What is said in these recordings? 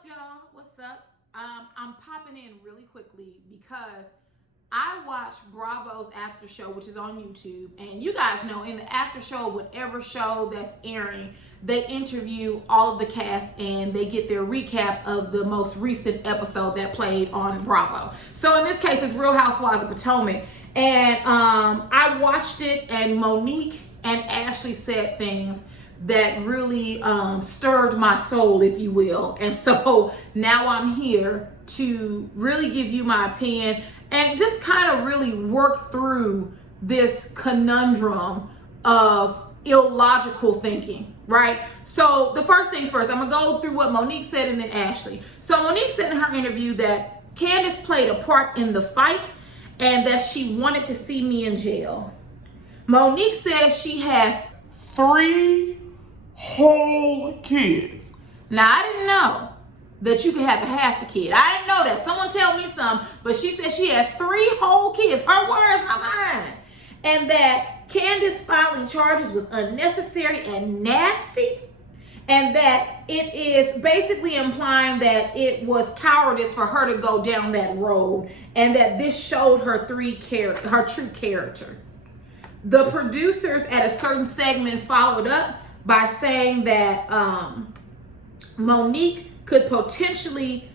up, y'all? What's up? I'm popping in really quickly because I watch Bravo's Aftershow, which is on YouTube. And you guys know in the Aftershow, whatever show that's airing, they interview all of the cast and they get their recap of the most recent episode that played on Bravo. So in this case, it's Real Housewives of Potomac. And I watched it, and Monique and Ashley said things that really stirred my soul, if you will. And so now I'm here to really give you my opinion and just kind of really work through this conundrum of illogical thinking, right? So the first things first, I'm gonna go through what Monique said and then Ashley. So Monique said in her interview that Candace played a part in the fight and that she wanted to see me in jail. Monique says she has 3 whole kids. Now, I didn't know that you could have a half a kid. I didn't know that. Someone tell me something, but she said she had 3 whole kids. Her words, not mine. And that Candace filing charges was unnecessary and nasty, and that it is basically implying that it was cowardice for her to go down that road, and that this showed her her true character. The producers at a certain segment followed up by saying that Monique could potentially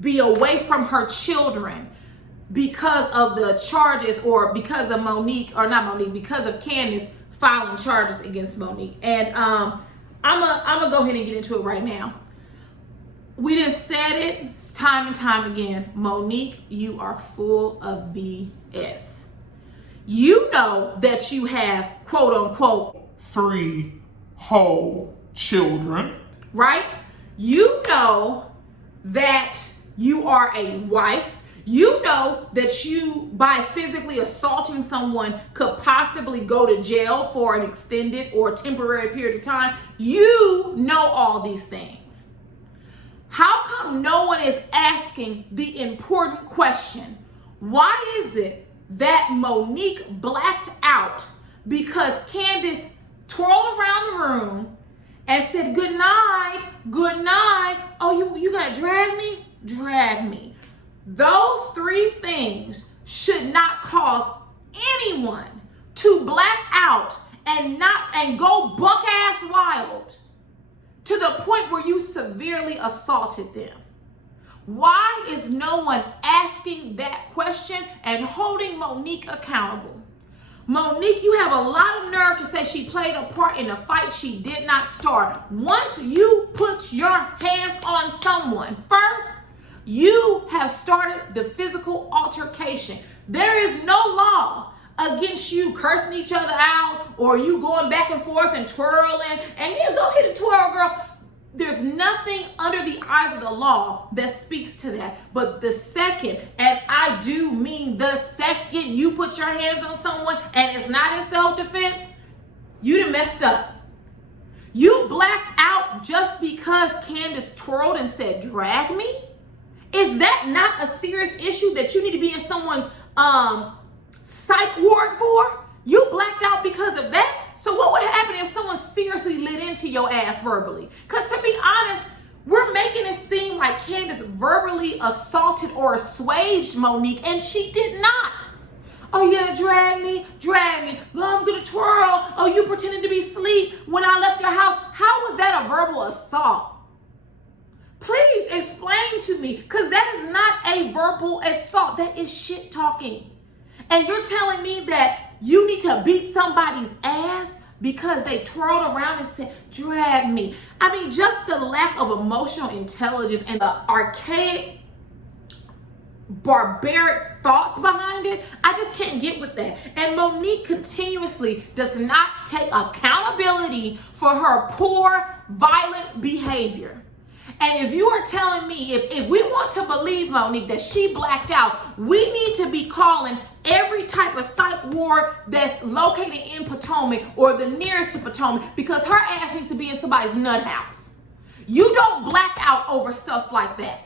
be away from her children because of the charges, or because of because of Candace filing charges against Monique. And I'm gonna go ahead and get into it right now. We just said it time and time again. Monique, you are full of BS. You know that you have, quote unquote, 3 whole children. Right? You know that you are a wife. You know that you, by physically assaulting someone, could possibly go to jail for an extended or temporary period of time. You know all these things. How come no one is asking the important question? Why is it that Monique blacked out because Candace twirled around the room and said, good night, good night. Oh, you gonna drag me? Drag me. Those 3 things should not cause anyone to black out and go buck ass wild to the point where you severely assaulted them. Why is no one asking that question and holding Monique accountable? Monique, you have a lot of nerve to say she played a part in a fight she did not start. Once you put your hands on someone, first, you have started the physical altercation. There is no law against you cursing each other out or you going back and forth and twirling. And yeah, go ahead and twirl, girl. There's nothing under the eyes of the law that speaks to that. But the second, and I do mean the second, you put your hands on someone and it's not in self-defense, you done messed up. You blacked out just because Candace twirled and said, drag me? Is that not a serious issue that you need to be in someone's psych ward for? You blacked out because of that? So what would happen if someone seriously lit into your ass verbally? Because to be honest, we're making it seem like Candace verbally assaulted or assuaged Monique, and she did not. Oh yeah, drag me, drag me. Oh, I'm gonna twirl. Oh, you pretended to be asleep when I left your house. How was that a verbal assault? Please explain to me, because that is not a verbal assault. That is shit talking. And you're telling me that you need to beat somebody's ass because they twirled around and said, drag me. I mean, just the lack of emotional intelligence and the archaic, barbaric thoughts behind it, I just can't get with that. And Monique continuously does not take accountability for her poor, violent behavior. And if you are telling me, if we want to believe, Monique, that she blacked out, we need to be calling every type of psych ward that's located in Potomac or the nearest to Potomac, because her ass needs to be in somebody's nut house. You don't black out over stuff like that.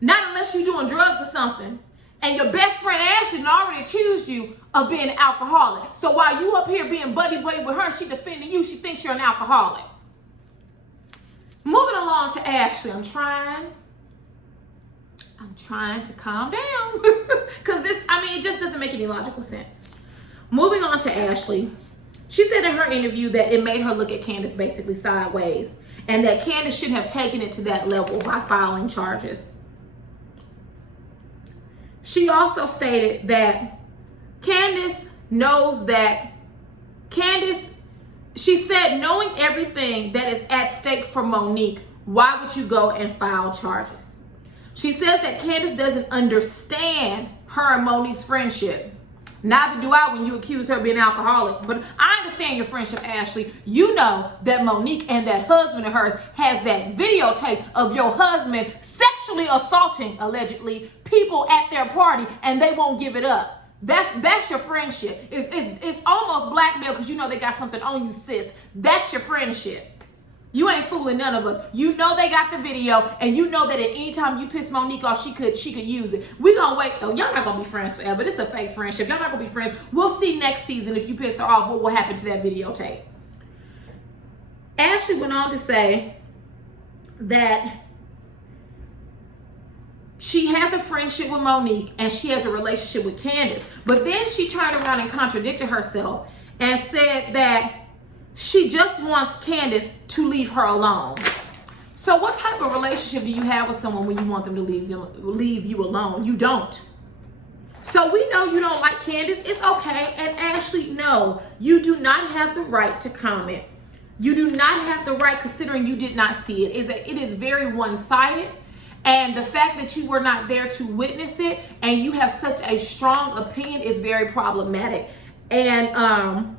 Not unless you're doing drugs or something. And your best friend Ashley already accused you of being an alcoholic. So while you up here being buddy with her, she defending you, she thinks you're an alcoholic. Moving along to Ashley. I'm trying to calm down. Because it just doesn't make any logical sense. Moving on to Ashley. She said in her interview that it made her look at Candace basically sideways, and that Candace shouldn't have taken it to that level by filing charges. She also stated that Candace knows that she said, knowing everything that is at stake for Monique, why would you go and file charges? She says that Candace doesn't understand her and Monique's friendship. Neither do I when you accuse her of being an alcoholic. But I understand your friendship, Ashley. You know that Monique and that husband of hers has that videotape of your husband sexually assaulting, allegedly, people at their party, and they won't give it up. That's your friendship. It's almost blackmail because you know they got something on you, sis. That's your friendship. You ain't fooling none of us. You know they got the video, and you know that at any time you piss Monique off, she could use it. We gonna wait. Oh, y'all not gonna be friends forever. This is a fake friendship. Y'all not gonna be friends. We'll see next season if you piss her off what will happen to that videotape. Ashley went on to say that she has a friendship with Monique and she has a relationship with Candace. But then she turned around and contradicted herself and said that she just wants Candace to leave her alone. So what type of relationship do you have with someone when you want them to leave you alone? You don't. So we know you don't like Candace. It's okay. And Ashley, no, you do not have the right to comment. You do not have the right, considering you did not see it. It is very one-sided. And the fact that you were not there to witness it and you have such a strong opinion is very problematic. And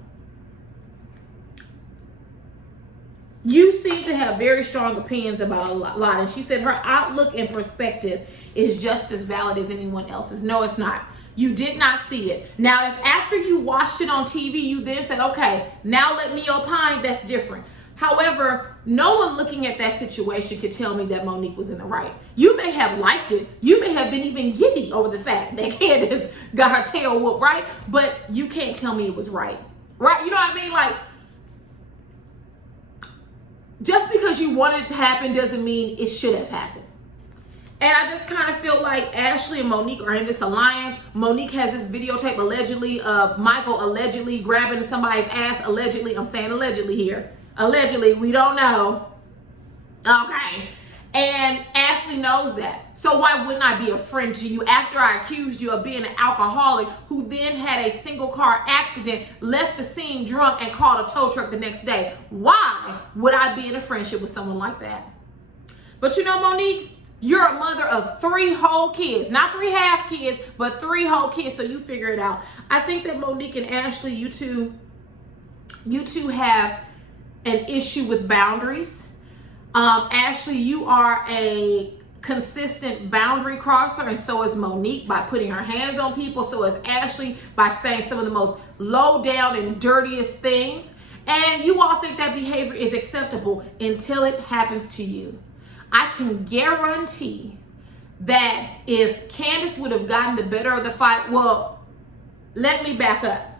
you seem to have very strong opinions about a lot. And she said her outlook and perspective is just as valid as anyone else's. No, it's not. You did not see it. Now, if after you watched it on TV, you then said, okay, now let me opine, that's different. However, no one looking at that situation could tell me that Monique was in the right. You may have liked it. You may have been even giddy over the fact that Candace got her tail whooped, right? But you can't tell me it was right. Right? You know what I mean? Like, just because you wanted it to happen doesn't mean it should have happened. And I just kind of feel like Ashley and Monique are in this alliance. Monique has this videotape allegedly of Michael allegedly grabbing somebody's ass. Allegedly, I'm saying allegedly here. Allegedly, we don't know. Okay. And Ashley knows that. So why wouldn't I be a friend to you after I accused you of being an alcoholic who then had a single car accident, left the scene drunk, and called a tow truck the next day? Why would I be in a friendship with someone like that? But you know, Monique, you're a mother of 3 whole kids. Not 3 half kids, but 3 whole kids. So you figure it out. I think that Monique and Ashley, you two have an issue with boundaries. Ashley, you are a consistent boundary crosser, and so is Monique by putting her hands on people. So is Ashley by saying some of the most low down and dirtiest things. And you all think that behavior is acceptable until it happens to you. I can guarantee that if Candace would have gotten the better of the fight, well, let me back up.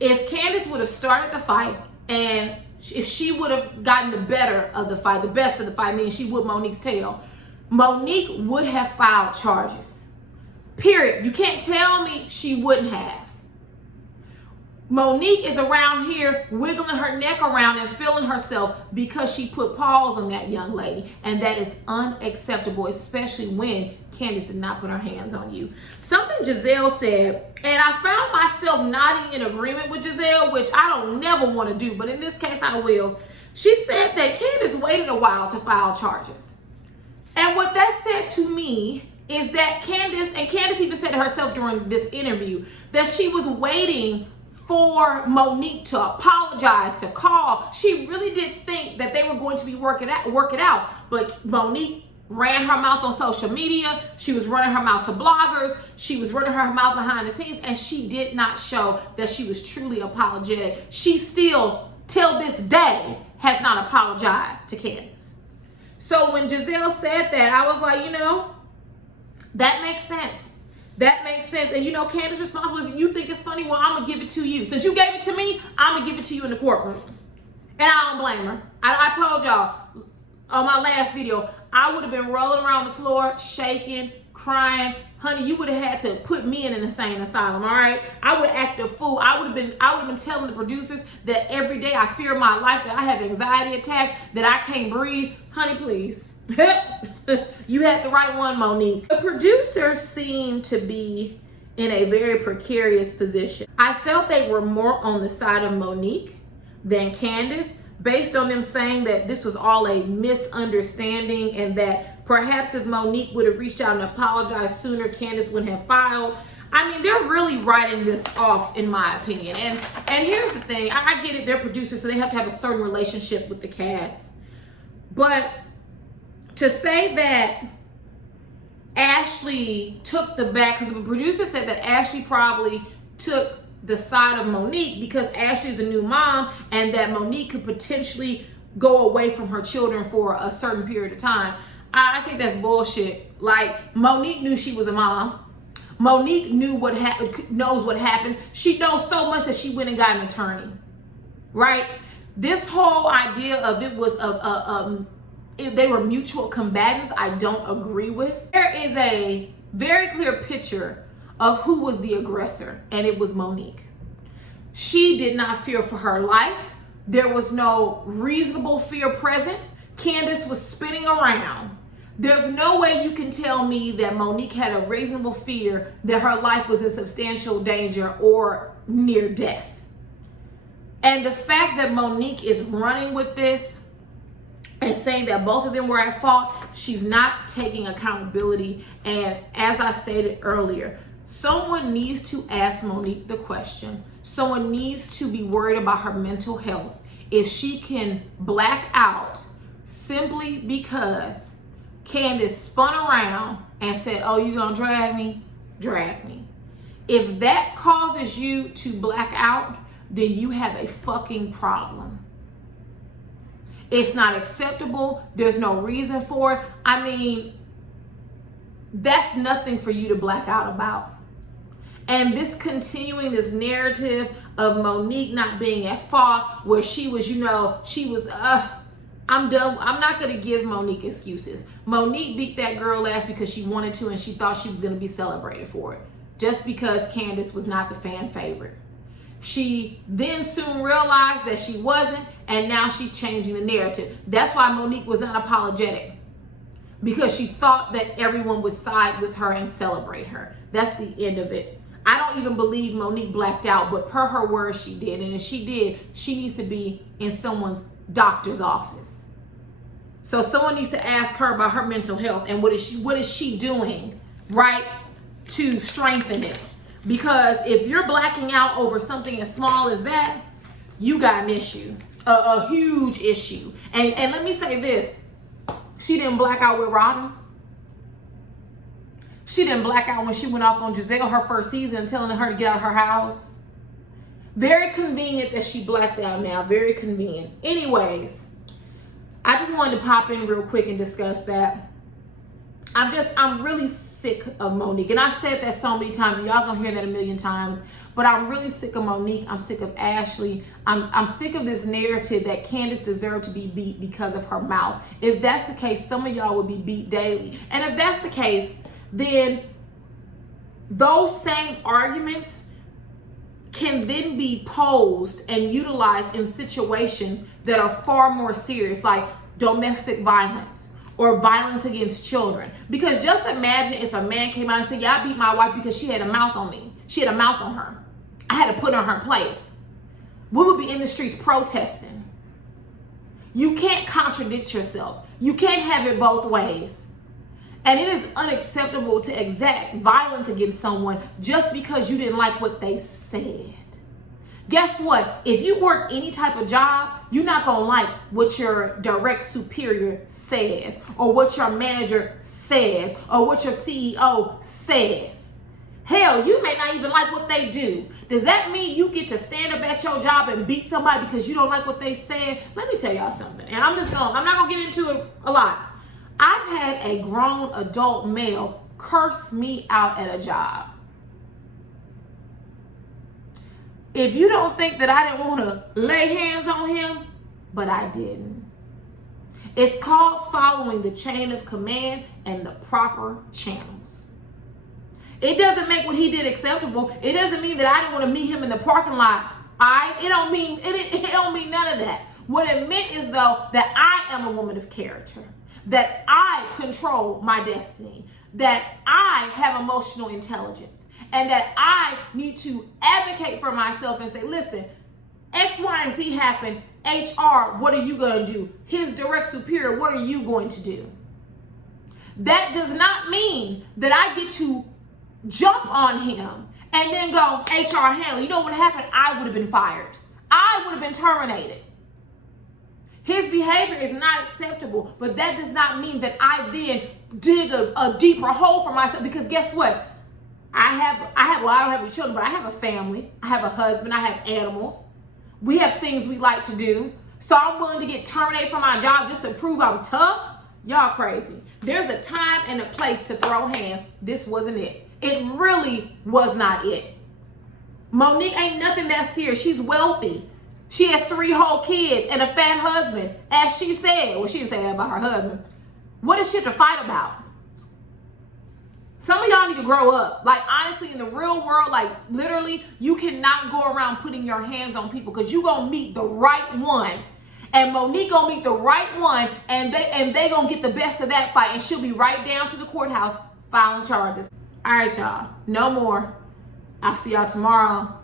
If Candace would have started the fight and if she would have gotten the better of the fight, the best of the fight, meaning she would Monique's tail, Monique would have filed charges. Period. You can't tell me she wouldn't have. Monique is around here wiggling her neck around and feeling herself because she put paws on that young lady. And that is unacceptable, especially when Candace did not put her hands on you. Something Giselle said, and I found myself nodding in agreement with Giselle, which I don't never want to do, but in this case I will. She said that Candace waited a while to file charges. And what that said to me is that Candace even said it herself during this interview, that she was waiting for Monique to apologize, to call. She really did think that they were going to be work it out. But Monique ran her mouth on social media. She was running her mouth to bloggers. She was running her mouth behind the scenes, and she did not show that she was truly apologetic. She still, till this day, has not apologized to Candace. So when Giselle said that, I was like, you know, that makes sense. That makes sense. And you know, Candace's response was, you think it's funny? Well, I'm going to give it to you. Since you gave it to me, I'm going to give it to you in the courtroom. And I don't blame her. I told y'all, on my last video, I would have been rolling around the floor, shaking, crying. Honey, you would have had to put me in an insane asylum, all right? I would have acted a fool. I would have been telling the producers that every day I fear my life, that I have anxiety attacks, that I can't breathe. Honey, please. You had the right one, Monique. The producers seem to be in a very precarious position. I felt they were more on the side of Monique than Candace, based on them saying that this was all a misunderstanding and that perhaps if Monique would have reached out and apologized sooner, Candace wouldn't have filed. I mean, they're really writing this off, in my opinion. And here's the thing. I get it. They're producers, so they have to have a certain relationship with the cast. But to say that Ashley took the back, because the producer said that Ashley probably took the side of Monique because Ashley's a new mom and that Monique could potentially go away from her children for a certain period of time. I think that's bullshit. Like, Monique knew she was a mom. Monique knew knows what happened. She knows so much that she went and got an attorney, right? This whole idea of it was if they were mutual combatants, I don't agree with. There is a very clear picture of who was the aggressor, and it was Monique. She did not fear for her life. There was no reasonable fear present. Candace was spinning around. There's no way you can tell me that Monique had a reasonable fear that her life was in substantial danger or near death. And the fact that Monique is running with this and saying that both of them were at fault, she's not taking accountability. And as I stated earlier, someone needs to ask Monique the question. Someone needs to be worried about her mental health. If she can black out simply because Candace spun around and said, oh, you gonna drag me? Drag me. If that causes you to black out, then you have a fucking problem. It's not acceptable. There's no reason for it. I mean, that's nothing for you to black out about. And this continuing this narrative of Monique not being at fault, where she was, I'm done. I'm not going to give Monique excuses. Monique beat that girl ass because she wanted to and she thought she was going to be celebrated for it. Just because Candace was not the fan favorite. She then soon realized that she wasn't, and now she's changing the narrative. That's why Monique was not apologetic, because she thought that everyone would side with her and celebrate her. That's the end of it. I don't even believe Monique blacked out, but per her words, she did. And if she did, she needs to be in someone's doctor's office. So someone needs to ask her about her mental health and what is she doing, right, to strengthen it. Because if you're blacking out over something as small as that, you got an issue, a huge issue. And let me say this, she didn't black out with Robin. She didn't black out when she went off on Giselle her first season and telling her to get out of her house. Very convenient that she blacked out now, very convenient. Anyways, I just wanted to pop in real quick and discuss that. I'm really sick of Monique. And I've said that so many times, and y'all gonna hear that a million times, but I'm really sick of Monique. I'm sick of Ashley. I'm sick of this narrative that Candace deserved to be beat because of her mouth. If that's the case, some of y'all would be beat daily. And if that's the case, then those same arguments can then be posed and utilized in situations that are far more serious, like domestic violence or violence against children. Because just imagine if a man came out and said, yeah, I beat my wife because she had a mouth on me. She had a mouth on her. I had to put her in her place. We would be in the streets protesting. You can't contradict yourself. You can't have it both ways. And it is unacceptable to exact violence against someone just because you didn't like what they said. Guess what? If you work any type of job, you're not going to like what your direct superior says, or what your manager says, or what your CEO says. Hell, you may not even like what they do. Does that mean you get to stand up at your job and beat somebody because you don't like what they said? Let me tell y'all something. And I'm not going to get into it a lot. I've had a grown adult male curse me out at a job. If you don't think that I didn't want to lay hands on him, but I didn't. It's called following the chain of command and the proper channels. It doesn't make what he did acceptable. It doesn't mean that I didn't want to meet him in the parking lot. It don't mean none of that. What it meant is, though, that I am a woman of character, that I control my destiny, that I have emotional intelligence, and that I need to advocate for myself and say, listen, X, Y, and Z happened. HR, what are you going to do? His direct superior, what are you going to do? That does not mean that I get to jump on him and then go, HR handler. You know what happened? I would have been fired. I would have been terminated. His behavior is not acceptable, but that does not mean that I then dig a deeper hole for myself, because guess what? I don't have any children, but I have a family. I have a husband. I have animals. We have things we like to do. So I'm willing to get terminated from my job just to prove I'm tough? Y'all crazy. There's a time and a place to throw hands. This wasn't it. It really was not it. Monique ain't nothing that serious. She's wealthy. She has 3 whole kids and a fat husband, as she said. Well, she didn't say that about her husband. What is she to fight about? Some of y'all need to grow up. Like, honestly, in the real world, like, literally, you cannot go around putting your hands on people, because you gonna meet the right one. And Monique gonna meet the right one, and they gonna get the best of that fight, and she'll be right down to the courthouse filing charges. All right, y'all. No more. I'll see y'all tomorrow.